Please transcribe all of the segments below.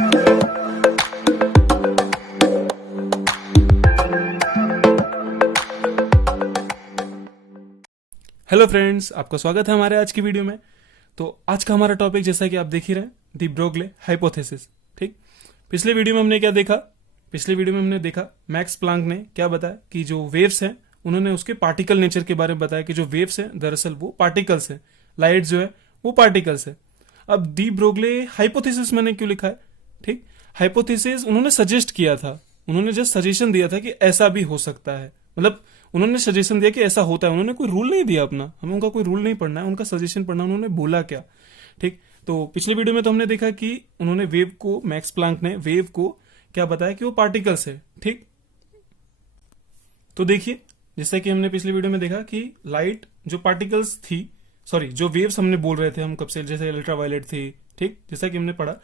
Hello friends, आपका स्वागत है हमारे आज की वीडियो में। तो आज का हमारा टॉपिक जैसा कि आप देख ही रहे हैं, दी ब्रोगले हाइपोथेसिस। ठीक, पिछले वीडियो में हमने क्या देखा? पिछले वीडियो में हमने देखा मैक्स प्लांक ने क्या बताया कि जो वेव्स हैं उन्होंने उसके पार्टिकल नेचर के बारे में बताया कि जो वेव्स हैं दरअसल वो पार्टिकल्स हैं, लाइट जो है वो पार्टिकल्स है। अब दी ब्रोगले हाइपोथेसिस मैंने क्यों लिखा है? ठीक, हाइपोथेसिस उन्होंने सजेस्ट किया था, उन्होंने जस्ट सजेशन दिया था कि ऐसा भी हो सकता है, मतलब उन्होंने सजेशन दिया कि ऐसा होता है। उन्होंने कोई रूल नहीं दिया अपना, हमें उनका कोई रूल नहीं पढ़ना है, उनका सजेशन पढ़ना, उन्होंने बोला क्या। ठीक, तो पिछले वीडियो में तो हमने देखा कि उन्होंने वेव को, मैक्स प्लांक ने वेव को क्या बताया कि वो पार्टिकल्स है। ठीक, तो देखिए जैसा कि हमने पिछले वीडियो में देखा कि लाइट जो पार्टिकल्स थी, सॉरी जो वेव्स हमने बोल रहे थे हम कब से, जैसे अल्ट्रावायलेट थी। ठीक, जैसा कि हमने पढ़ा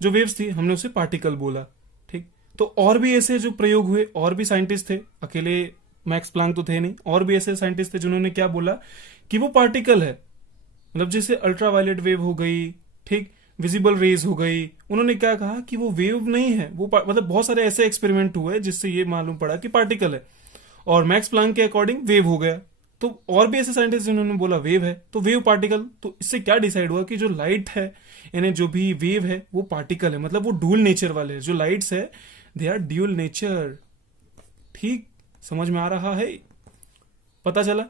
जो वेव्स थी हमने उसे पार्टिकल बोला। ठीक, तो और भी ऐसे जो प्रयोग हुए, और भी साइंटिस्ट थे, अकेले मैक्स प्लांक तो थे नहीं, और भी ऐसे साइंटिस्ट थे जिन्होंने क्या बोला कि वो पार्टिकल है। मतलब जैसे अल्ट्रावायलेट वेव हो गई, ठीक, विजिबल रेज हो गई, उन्होंने क्या कहा कि वो वेव नहीं है, वो मतलब बहुत सारे ऐसे एक्सपेरिमेंट हुए जिससे ये मालूम पड़ा कि पार्टिकल है, और मैक्स प्लांक के अकॉर्डिंग वेव हो गया। तो और भी ऐसे साइंटिस्ट जिन्होंने बोला वेव है, तो वेव पार्टिकल। तो इससे क्या डिसाइड हुआ कि जो लाइट है यानी जो भी वेव है वो पार्टिकल है, मतलब वो ड्यूल नेचर वाले हैं। जो लाइट्स है दे आर ड्यूल नेचर। ठीक, समझ में आ रहा है? पता चला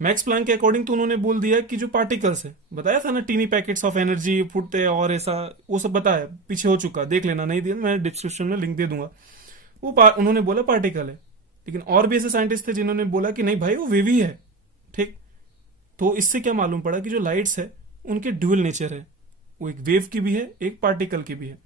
मैक्स प्लांक के अकॉर्डिंग तो उन्होंने बोल दिया कि जो पार्टिकल्स है, बताया था ना टीनी पैकेट्स ऑफ एनर्जी फूटते हैं और ऐसा, वो सब बताया, पीछे हो चुका, देख लेना, नहीं दिया मैं डिस्क्रिप्शन में लिंक दे दूंगा। वो उन्होंने बोला पार्टिकल है। लेकिन और भी ऐसे साइंटिस्ट थे जिन्होंने बोला कि नहीं भाई वो वेव ही है। ठीक, तो इससे क्या मालूम पड़ा कि जो लाइट्स है उनके ड्यूअल नेचर है, वो एक वेव की भी है, एक पार्टिकल की भी है।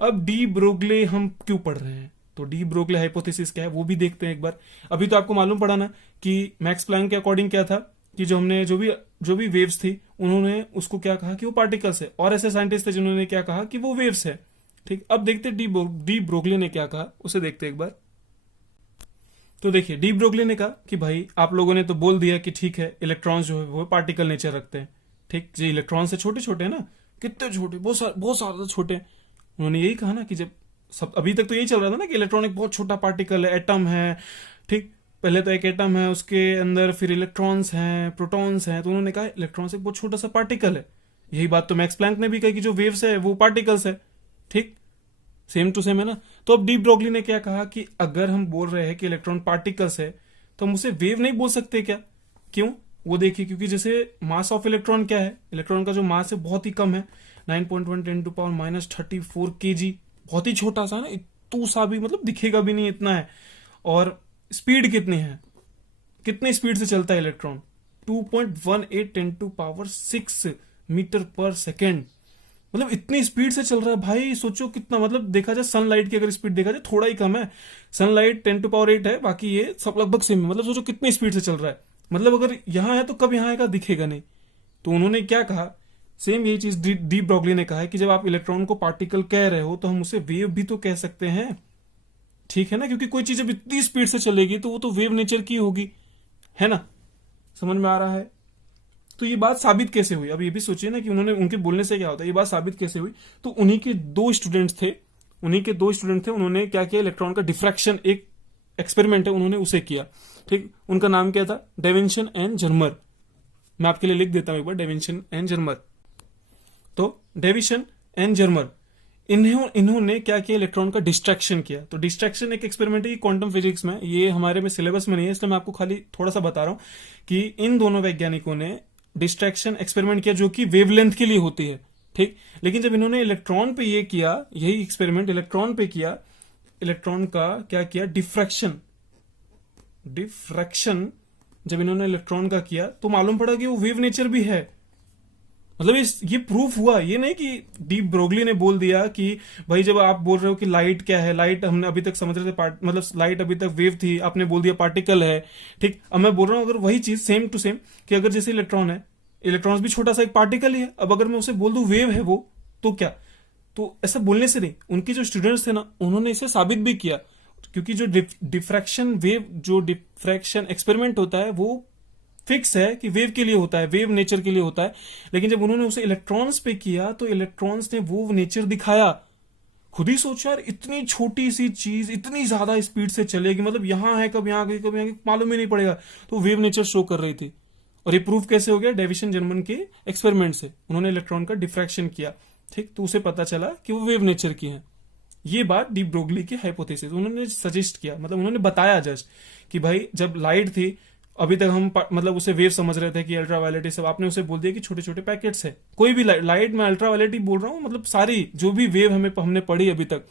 अब डी ब्रोगले हम क्यों पढ़ रहे हैं, तो डी ब्रोगले हाइपोथेसिस क्या है वो भी देखते हैं एक बार। अभी तो आपको मालूम पड़ा ना कि मैक्स प्लैंक के अकॉर्डिंग क्या था कि जो हमने जो भी वेव्स थी उन्होंने उसको क्या कहा कि वो पार्टिकल्स है, और ऐसे साइंटिस्ट थे जिन्होंने क्या कहा कि वो वेव्स है। ठीक, अब देखते डी ब्रोगले ने क्या कहा, उसे देखते एक बार। तो देखिए डी ब्रोगले ने कहा कि भाई आप लोगों ने तो बोल दिया कि ठीक है इलेक्ट्रॉन्स जो है वो पार्टिकल नेचर रखते हैं। ठीक, जो इलेक्ट्रॉन्स है छोटे छोटे है ना, कितने छोटे, बहुत सारे छोटे। उन्होंने यही कहा ना कि जब सब, अभी तक तो यही चल रहा था ना कि इलेक्ट्रॉन एक बहुत छोटा पार्टिकल है, एटम है। ठीक, पहले तो एक एटम है, उसके अंदर फिर इलेक्ट्रॉन्स हैं, प्रोटॉन्स हैं, तो उन्होंने कहा इलेक्ट्रॉन्स एक बहुत छोटा सा पार्टिकल है। यही बात तो मैक्स प्लैंक ने भी कही कि जो वेव्स है वो पार्टिकल्स है। ठीक, सेम टू सेम है ना। तो अब डी ब्रोगली ने क्या कहा कि अगर हम बोल रहे हैं कि इलेक्ट्रॉन पार्टिकल्स है तो हम उसे वेव नहीं बोल सकते क्या? क्यों? वो देखिए, क्योंकि जैसे मास ऑफ इलेक्ट्रॉन क्या है, इलेक्ट्रॉन का जो मास है बहुत ही कम है, 9.1 × 10⁻34 kg, बहुत ही छोटा सा ना, इतू सा भी, मतलब दिखेगा भी नहीं, इतना है। और स्पीड कितनी है, कितनी स्पीड से चलता है इलेक्ट्रॉन? 2.18 × 10⁻6 मीटर पर सेकेंड, मतलब इतनी स्पीड से चल रहा है भाई। सोचो कितना, मतलब देखा जाए सनलाइट की अगर स्पीड देखा जाए थोड़ा ही कम है, सनलाइट 10⁸ है, बाकी ये सब लगभग सेम है। मतलब सोचो कितनी स्पीड से चल रहा है, मतलब अगर यहां है तो कब यहां आएगा, दिखेगा नहीं। तो उन्होंने क्या कहा, सेम यही चीज डी ब्रोगली ने कहा है कि जब आप इलेक्ट्रॉन को पार्टिकल कह रहे हो तो हम उसे वेव भी तो कह सकते हैं। ठीक है ना, क्योंकि कोई चीज जब इतनी स्पीड से चलेगी तो वो तो वेव नेचर की होगी, है ना? समझ में आ रहा है? तो ये बात साबित कैसे हुई? अब ये भी सोचिए ना कि उन्होंने, उनके बोलने से क्या होता है, ये बात साबित कैसे हुई? तो उन्हीं के दो स्टूडेंट्स थे, उन्होंने क्या किया, इलेक्ट्रॉन का डिफ्रैक्शन एक एक्सपेरिमेंट है, उन्होंने उसे किया। ठीक, उनका नाम क्या था? डेविंसन एंड जर्मर। मैं आपके लिए लिख देता हूं एक बार, डेविंसन एंड जर्मर। तो डेविसन एंड जर्मर, इन्होंने क्या किया, इलेक्ट्रॉन का डिस्ट्रैक्शन किया। तो डिस्ट्रैक्शन एक एक्सपेरिमेंट है क्वांटम फिजिक्स में, ये हमारे में सिलेबस में नहीं है, इसलिए मैं आपको खाली थोड़ा सा बता रहा हूं कि इन दोनों वैज्ञानिकों ने डिस्ट्रैक्शन एक्सपेरिमेंट किया जो कि वेवलेंथ के लिए होती है। ठीक, लेकिन जब इन्होंने इलेक्ट्रॉन पे ये किया, यही एक्सपेरिमेंट इलेक्ट्रॉन पे किया, इलेक्ट्रॉन का क्या किया, डिफ्रैक्शन जब इन्होंने इलेक्ट्रॉन का किया तो मालूम पड़ा कि वो वेव नेचर भी है। मतलब ये प्रूफ हुआ, ये नहीं कि डी ब्रोगली ने बोल दिया कि भाई जब आप बोल रहे हो कि लाइट क्या है, लाइट हमने अभी तक समझ रहे थे मतलब लाइट अभी तक वेव थी, आपने बोल दिया पार्टिकल है। ठीक, अब मैं बोल रहा हूं अगर वही चीज सेम टू सेम कि अगर जैसे इलेक्ट्रॉन है, इलेक्ट्रॉन भी छोटा सा एक पार्टिकल ही है, अब अगर मैं उसे बोल दूं वेव है वो, तो क्या? तो ऐसा बोलने से नहीं, उनके जो स्टूडेंट्स थे ना उन्होंने इसे साबित भी किया, क्योंकि जो डिफ्रैक्शन एक्सपेरिमेंट होता है वो फिक्स है कि वेव के लिए होता है, वेव नेचर के लिए होता है। लेकिन जब उन्होंने उसे इलेक्ट्रॉन्स पे किया तो इलेक्ट्रॉन्स ने वो नेचर दिखाया। खुद ही सोचो यार, इतनी छोटी सी चीज इतनी ज्यादा स्पीड से चलेगी, मतलब यहां है कब यहाँ गई कब यहाँ गई, मालूम ही नहीं पड़ेगा। तो वेव नेचर शो कर रही थी। और ये प्रूफ कैसे हो गया? डेविसन जर्मन के एक्सपेरिमेंट से। उन्होंने इलेक्ट्रॉन का डिफ्रैक्शन किया, ठीक, तो उसे पता चला कि वो वेव नेचर की है। ये बात डी ब्रोगली की हाइपोथेसिस उन्होंने सजेस्ट किया, मतलब उन्होंने बताया जस्ट कि भाई जब लाइट थी, अभी तक हम मतलब उसे वेव समझ रहे थे कि अल्ट्रावायलेट सब, आपने उसे बोल दिया कि छोटे छोटे पैकेट्स है। कोई भी लाइट में अल्ट्रावायलेट ही बोल रहा हूँ, मतलब सारी जो भी वेव हमने पढ़ी अभी तक,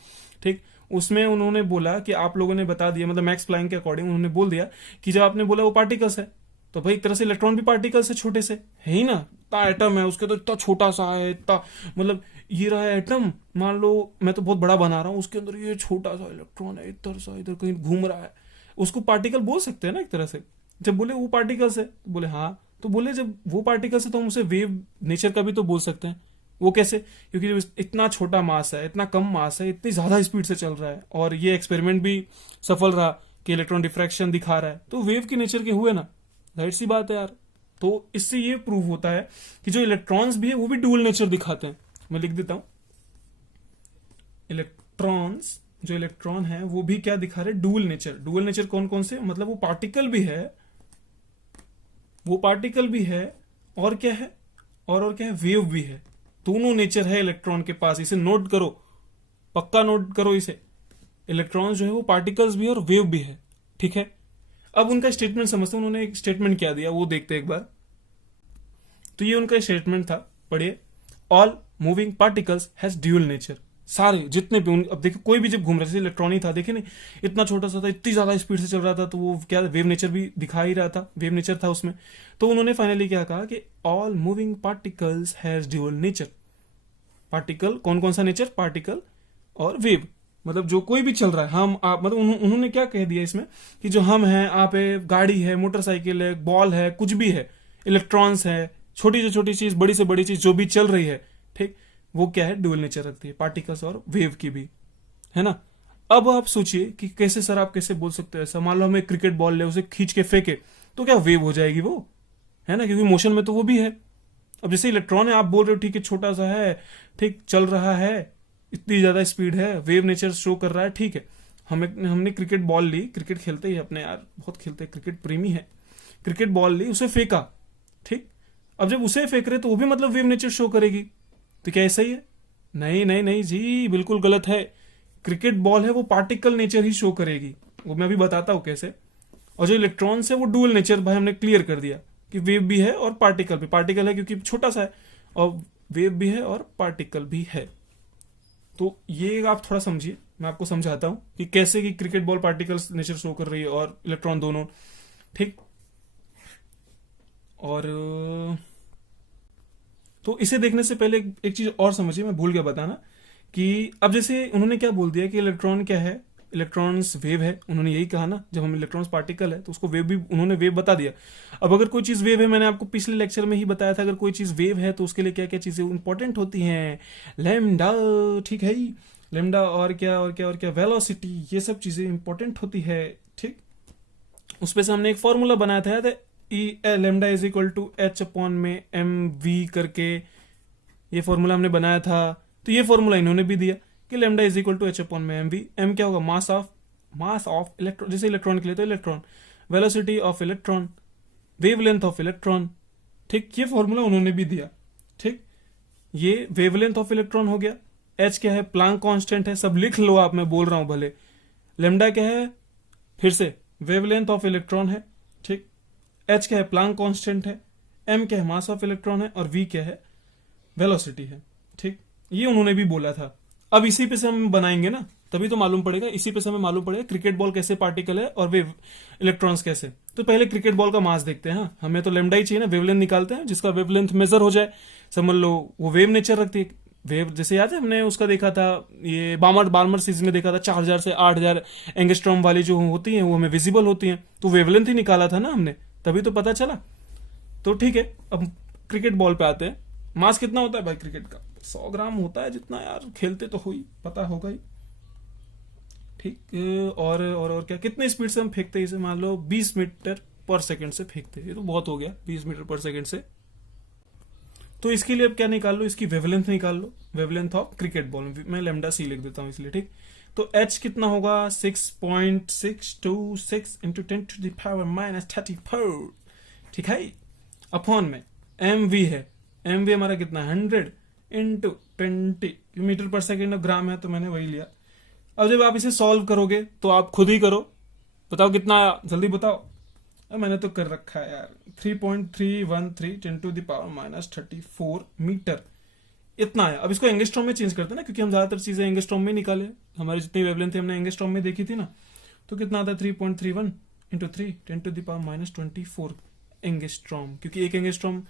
ठीक, उसमें उन्होंने बोला कि आप लोगों ने बता दिया, मतलब मैक्स प्लैंक के अकॉर्डिंग उन्होंने बोल दिया कि जब आपने बोला वो पार्टिकल्स है, तो भाई एक तरह से इलेक्ट्रॉन भी पार्टिकल्स है, छोटे से है ही ना। इतना एटम है उसके, तो इतना छोटा सा है, इतना मतलब ये रहा है एटम, मान लो मैं तो बहुत बड़ा बना रहा हूँ, उसके अंदर ये छोटा सा इलेक्ट्रॉन है, इधर सा इधर कहीं घूम रहा है, उसको पार्टिकल बोल सकते हैं ना एक तरह से। जब बोले वो पार्टिकल्स है, तो बोले हाँ, तो बोले जब वो पार्टिकल्स है तो हम उसे वेव नेचर का भी तो बोल सकते हैं। वो कैसे? क्योंकि जब इतना छोटा मास है, इतना कम मास है, इतनी ज्यादा स्पीड से चल रहा है, और ये एक्सपेरिमेंट भी सफल रहा कि इलेक्ट्रॉन डिफ्रैक्शन दिखा रहा है, तो वेव के नेचर के हुए ना, जाहिर सी बात है यार। तो इससे ये प्रूव होता है कि जो इलेक्ट्रॉन्स भी है वो भी डुअल नेचर दिखाते हैं। मैं लिख देता हूं, इलेक्ट्रॉन्स, जो इलेक्ट्रॉन है वो भी क्या दिखा रहे? Dual nature. डुअल नेचर कौन कौन से? मतलब वो पार्टिकल भी है, वो पार्टिकल भी है, और क्या है, और क्या है, वेव भी है। दोनों नेचर है इलेक्ट्रॉन के पास। इसे नोट करो, पक्का नोट करो इसे। इलेक्ट्रॉन जो है वो पार्टिकल्स भी है और वेव भी है, ठीक है। अब उनका स्टेटमेंट समझते हैं, उन्होंने एक स्टेटमेंट क्या दिया वो देखते हैं एक बार। तो ये उनका स्टेटमेंट था, पढ़िए। All moving particles has dual nature. सारे जितने भी अब देखिए, कोई भी जब घूम रहे थे, इलेक्ट्रॉन ही था, देखिए नहीं, इतना छोटा सा था, इतनी ज्यादा स्पीड से चल रहा था, तो वो क्या वेव नेचर भी दिखा ही रहा था, वेव नेचर था उसमें। तो उन्होंने फाइनली क्या कहा कि all moving particles has dual nature. Particle कौन कौन सा नेचर? पार्टिकल और वेव, मतलब जो कोई भी चल रहा है, हम आप, मतलब उन्होंने क्या कह दिया इसमें कि जो हम हैं, आप है, गाड़ी है, मोटरसाइकिल है, बॉल है, कुछ भी है, इलेक्ट्रॉन्स है, छोटी से छोटी चीज, बड़ी से बड़ी चीज जो भी चल रही है, ठीक, वो क्या है? डुअल नेचर रखती है, पार्टिकल्स और वेव की भी, है ना। अब आप सोचिए कि कैसे सर, आप कैसे बोल सकते हो ऐसा? मान लो हम एक क्रिकेट बॉल ले, उसे खींच के फेंके, तो क्या वेव हो जाएगी वो? है ना, क्योंकि मोशन में तो वो भी है। अब जैसे इलेक्ट्रॉन है, आप बोल रहे हो ठीक है छोटा सा है, ठीक, चल रहा है, इतनी ज्यादा स्पीड है, वेव नेचर शो कर रहा है, ठीक है। हमने क्रिकेट बॉल ली, क्रिकेट खेलते ही अपने यार, बहुत खेलते हैं, क्रिकेट प्रेमी है। क्रिकेट बॉल ली, उसे फेंका, ठीक। अब जब उसे फेंक रहे तो वो भी मतलब वेव नेचर शो करेगी, तो क्या ऐसा ही है? नहीं नहीं नहीं जी, बिल्कुल गलत है। क्रिकेट बॉल है वो पार्टिकल नेचर ही शो करेगी, वो मैं अभी बताता हूं कैसे। और जो इलेक्ट्रॉन्स है वो डुअल नेचर, भाई हमने क्लियर कर दिया कि वेव भी है और पार्टिकल भी। पार्टिकल है क्योंकि छोटा सा है, और वेव भी है और पार्टिकल भी है। तो ये आप थोड़ा समझिए, मैं आपको समझाता हूं कि कैसे कि cricket ball particles nature show कर रही है और इलेक्ट्रॉन दोनों, ठीक। और तो इसे देखने से पहले एक चीज और समझिए, मैं भूल गया बताना, कि अब जैसे उन्होंने क्या बोल दिया कि इलेक्ट्रॉन क्या है, इलेक्ट्रॉन्स वेव है, उन्होंने यही कहा ना। जब हम इलेक्ट्रॉन्स पार्टिकल है तो उसको वेव भी, उन्होंने वेव बता दिया। अब अगर कोई चीज वेव है, मैंने आपको पिछले लेक्चर में ही बताया था, अगर कोई चीज वेव है तो उसके लिए क्या क्या चीजें इंपॉर्टेंट होती हैं? लैम्डा, ठीक है ही, लैम्डा, और क्या और क्या और क्या, वेलोसिटी, ये सब चीजें इंपॉर्टेंट होती है, ठीक। उस पे से हमने एक फॉर्मूला बनाया था, याद है? E lambda is equal to H upon में एम वी करके, ये फॉर्मूला हमने बनाया था। तो ये फॉर्मूला इन्होंने भी दिया कि lambda is equal to H upon में एम वी। एम क्या होगा? मास ऑफ इलेक्ट्रॉन, जैसे इलेक्ट्रॉन के लिए तो electron, velocity of electron, wavelength of electron, ठीक। ये फॉर्मूला उन्होंने भी दिया, ठीक। ये वेवलेंथ ऑफ इलेक्ट्रॉन हो गया। एच क्या है? प्लांक कांस्टेंट है, सब लिख लो आप, मैं बोल रहा हूं भले। लैम्डा क्या है? फिर से वेवलेंथ ऑफ इलेक्ट्रॉन है, ठीक। एच क्या है? प्लांक कांस्टेंट है। एम क्या है? मास ऑफ इलेक्ट्रॉन है। और वी क्या है? वेलोसिटी है, ठीक। ये उन्होंने भी बोला था। अब इसी पे से हम बनाएंगे ना, तभी तो मालूम पड़ेगा, इसी पे से हमें मालूम पड़ेगा क्रिकेट बॉल कैसे पार्टिकल है और वेव इलेक्ट्रॉन्स कैसे। तो पहले क्रिकेट बॉल का मास देखते हैं। हाँ, हमें तो लैम्डा ही चाहिए ना, वेवलेंथ निकालते हैं, जिसका वेवलेंथ मेजर हो जाए। समझ लो वो वेव नेचर रखती है। वेव जैसे याद है हमने उसका देखा था, ये बार्मर सीरीज में देखा था, 4000 से 8000 एंगस्ट्रॉम वाली जो होती हैं वो हमें विजिबल होती हैं। तो वेवलेंथ ही निकाला था ना हमने, तभी तो पता चला। तो ठीक है, अब क्रिकेट बॉल पे आते हैं। मास कितना होता है भाई क्रिकेट का? 100 ग्राम होता है, जितना यार खेलते तो हो ही, पता होगा ही, ठीक। और क्या, कितने स्पीड से हम फेंकते हैं इसे? मान लो 20 मीटर पर सेकंड से फेंकते हैं, ये तो बहुत हो गया, 20 मीटर पर सेकंड से। तो इसके लिए अब क्या निकाल लो, इसकी वेवलेंथ निकाल लो, वेवलेंथ ऑफ क्रिकेट बॉल, मैं लेमडा सी लिख देता हूं इसलिए, ठीक। तो h कितना होगा 6.626 इंटू 10⁻⁻34, ठीक है, अपॉन में mv है, mv हमारा कितना 100 इंटू 20 मीटर पर सेकेंड, ग्राम है तो मैंने वही लिया। अब जब आप इसे सॉल्व करोगे तो आप खुद ही करो, बताओ कितना आया, जल्दी बताओ। अब मैंने तो कर रखा है यार, 3.313 10⁻⁻34 मीटर, इतना है। अब इसको एंगस्ट्रॉम में चेंज करते हैं ना, क्योंकि हम ज्यादातर चीजें एंगस्ट्रॉम में निकाले, हमारी जितनी वेवलेंथ थी हमने एंगस्ट्रॉम में देखी थी ना, तो कितना आता है 3.31 इंटू 3 10⁻⁻24 एंगस्ट्रॉम, क्योंकि एक angstrom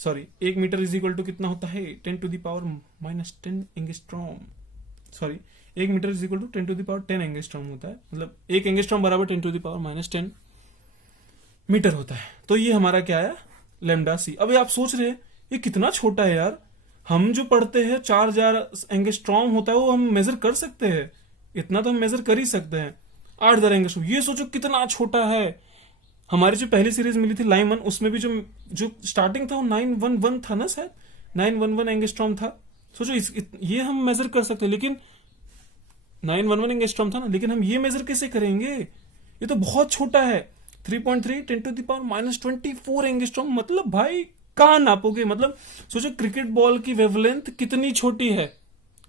sorry 1 metre is equal to कितना होता है 10⁻⁻10 angstrom, sorry 1 metre is equal to 10⁻10 angstrom होता है, मतलब एक एंगस्ट्रॉम बराबर 10⁻⁻10 मीटर होता है। तो ये हमारा क्या है लेमडा सी। अभी आप सोच रहे हैं ये कितना छोटा है यार, हम जो पढ़ते हैं 4000 एंगस्ट्रॉम होता है वो हम मेजर कर सकते हैं, इतना तो हम मेजर कर ही सकते हैं, 8000 एंगस्ट्रॉम, ये सोचो कितना छोटा है। हमारी जो पहली सीरीज मिली थी लाइन 1, उसमें भी जो स्टार्टिंग था वो 911 था ना शायद, 911 एंगस्ट्रॉम था। सोचो ये हम मेजर कर सकते हैं, लेकिन 911 एंगस्ट्रॉम था ना, लेकिन हम ये मेजर कैसे करेंगे, ये तो बहुत छोटा है, 3.3 10⁻⁻24 एंगस्ट्रॉम, मतलब भाई कहां नापोगे। मतलब सोचो क्रिकेट बॉल की वेवलेंथ कितनी छोटी है,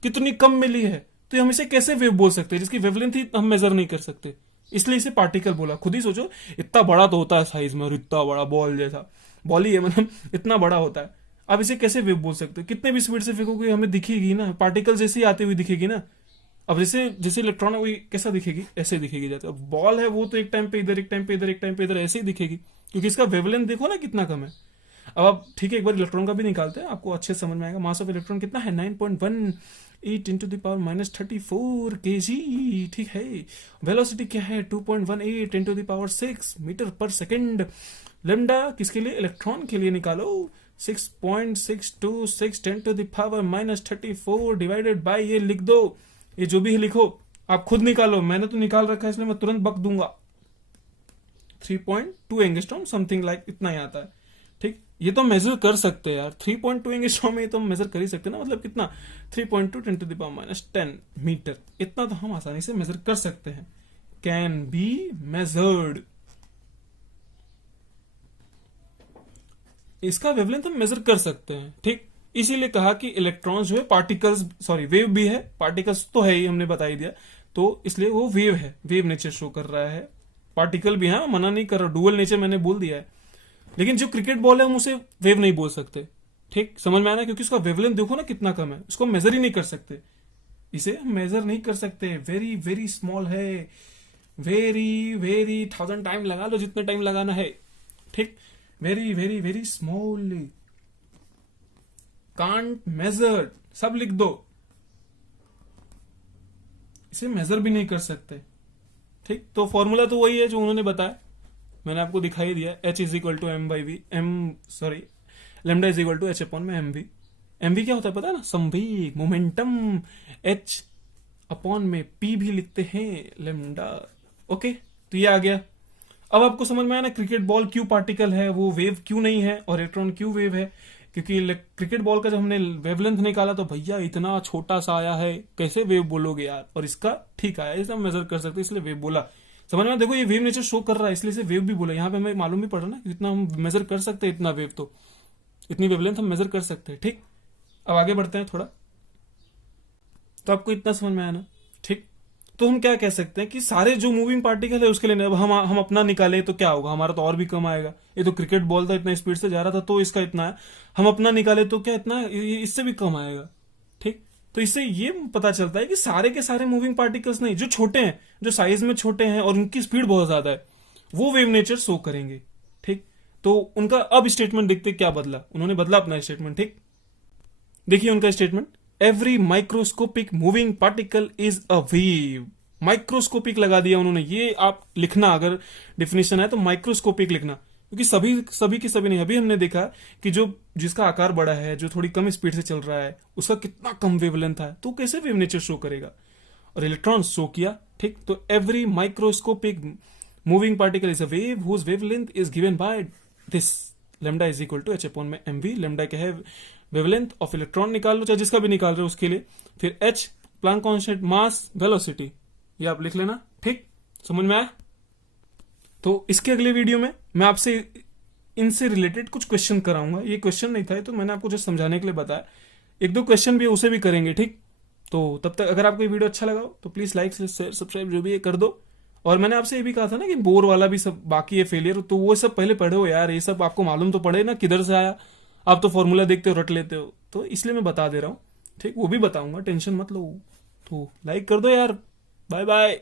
कितनी कम मिली है, तो हम इसे कैसे वेव बोल सकते हैं जिसकी वेवलेंथ ही हम मेजर नहीं कर सकते, इसलिए इसे पार्टिकल बोला। खुद ही सोचो इतना बड़ा तो होता है साइज में, और इतना बड़ा बॉल जैसा, बॉल ही है मतलब इतना बड़ा होता है, आप इसे कैसे वेव बोल सकते हो, कितने भी स्पीड से फेंकोगे हमें दिखेगी ना, पार्टिकल जैसे ही आती हुई दिखेगी ना। अब जैसे जैसे इलेक्ट्रॉन है वही कैसा दिखेगी, ऐसे दिखेगी जाते। अब बॉल है वो तो एक टाइम पे इधर, एक टाइम पे इधर, एक टाइम पे इधर, ऐसे ही दिखेगी, क्योंकि इसका वेवलेंथ देखो ना कितना कम है। अब आप ठीक है एक बार इलेक्ट्रॉन का भी निकालते हैं, आपको अच्छे समझ में आएगा। मास ऑफ इलेक्ट्रॉन कितना है 9.18 10⁻⁻34 kg, ठीक है। वेलोसिटी क्या है 2.18 10⁻6 मीटर पर सेकेंड। लेमडा किसके लिए, इलेक्ट्रॉन के लिए निकालो, 6.626 10⁻⁻34 डिवाइडेड बाय, ये लिख दो, ये जो भी है लिखो, आप खुद निकालो, मैंने तो निकाल रखा है इसलिए मैं तुरंत बक दूंगा। 3.2 एंगस्ट्रॉम समथिंग लाइक इतना ही आता है, ठीक। ये तो मेजर कर सकते हैं यार, 3.2 एंगस्ट्रॉम में तो मेजर कर ही सकते हैं ना, मतलब कितना 3.2 10⁻⁻10 मीटर, इतना तो हम आसानी से मेजर कर सकते हैं, कैन बी मेजर्ड। इसका वेवलेंथ हम मेजर कर सकते हैं, ठीक। इसीलिए कहा कि इलेक्ट्रॉन्स जो है पार्टिकल्स, सॉरी वेव भी है, पार्टिकल्स तो है ही हमने बता ही दिया, तो इसलिए वो वेव है, वेव नेचर शो कर रहा है। पार्टिकल भी है, मना नहीं कर रहा, डुअल नेचर मैंने बोल दिया है, लेकिन जो क्रिकेट बॉल है हम उसे वेव नहीं बोल सकते, ठीक, समझ में आना, क्योंकि उसका वेवलेंथ देखो ना कितना कम है, उसको मेजर ही नहीं कर सकते, इसे मेजर नहीं कर सकते, वेरी वेरी स्मॉल है, वेरी वेरी 1000 टाइम लगा लो जितने टाइम लगाना है, ठीक, very very very small, can't measure, सब लिख दो, इसे मेजर भी नहीं कर सकते, ठीक। तो फॉर्मूला तो वही है जो उन्होंने बताया, मैंने आपको दिखाई दिया, h is equal to lambda is equal to h upon में mv। mv क्या होता है पता है ना, संवेग, मोमेंटम, h अपॉन में p भी लिखते हैं लेमडा, ओके। तो ये आ गया। अब आपको समझ में आया ना क्रिकेट बॉल क्यों पार्टिकल है, वो वेव क्यों नहीं है, और इलेक्ट्रॉन क्यों वेव है, क्योंकि क्रिकेट बॉल का जब हमने वेवलेंथ निकाला तो भैया इतना छोटा सा आया है, कैसे वेव बोलोगे यार, और इसका ठीक आया, इसे हम मेजर कर सकते, इसलिए वेव बोला। समझ में, देखो ये वेव नेचर शो कर रहा है, इसलिए इसे वेव भी बोला। यहाँ पे हमें मालूम भी पड़ रहा है ना इतना हम मेजर कर सकते हैं, इतना वेव तो, इतनी वेवलेंथ हम मेजर कर सकते हैं, ठीक। अब आगे बढ़ते हैं थोड़ा, तो आपको इतना समझ में आया ना, ठीक। तो हम क्या कह सकते हैं कि सारे जो मूविंग पार्टिकल है उसके लिए, अब हम अपना निकाले तो क्या होगा, हमारा तो और भी कम आएगा। ये तो क्रिकेट बॉल था, इतना स्पीड से जा रहा था तो इसका इतना है, हम अपना निकाले तो क्या इतना, इससे भी कम आएगा, ठीक। तो इससे ये पता चलता है कि सारे के सारे मूविंग पार्टिकल्स नहीं, जो छोटे हैं, जो साइज में छोटे हैं और उनकी स्पीड बहुत ज्यादा है, वो वेव नेचर शो करेंगे, ठीक। तो उनका अब स्टेटमेंट देखते क्या बदला, उन्होंने बदला अपना स्टेटमेंट, ठीक। देखिए उनका statement, every microscopic moving particle is a wave. Microscopic लगा दिया उन्होंने, ये आप लिखना, अगर डिफिनेशन है तो माइक्रोस्कोपिक लिखना, क्योंकि सभी की सभी नहीं। अभी हमने देखा कि जो जिसका आकार बड़ा है, जो थोड़ी कम स्पीड से चल रहा है, उसका कितना कम वेवलेंथ है, तो कैसे वेव नेचर शो करेगा, और इलेक्ट्रॉन शो किया, ठीक। तो every microscopic moving particle is a wave whose wavelength is given by this, lambda is equal to h upon में mv। लेमडा क्या है वेवलेंथ ऑफ इलेक्ट्रॉन निकाल लो, चाहे जिसका भी निकाल रहे हो उसके लिए। फिर h प्लैंक कांस्टेंट, मास, वेलोसिटी, ये आप लिख लेना। ठीक, समझ में आया? तो इसके अगले वीडियो में मैं आपसे इनसे रिलेटेड कुछ क्वेश्चन कराऊंगा। ये क्वेश्चन नहीं था, ये तो मैंने आपको जस्ट समझाने के लिए बताया। एक दो क्वेश्चन भी है, उसे भी करेंगे। ठीक, तो तब तक अगर आपको ये वीडियो अच्छा लगा हो तो प्लीज लाइक शेयर सब्सक्राइब जो भी है कर दो। और मैंने आपसे ये भी कहा था ना कि बोर वाला भी सब बाकी है, फेलियर, तो वो सब पहले पढ़ो यार। ये सब आपको मालूम तो पड़े ना किधर से आया। आप तो फॉर्मूला देखते हो, रट लेते हो, तो इसलिए मैं बता दे रहा हूँ। ठीक, वो भी बताऊंगा, टेंशन मत लो। तो लाइक कर दो यार। Bye bye.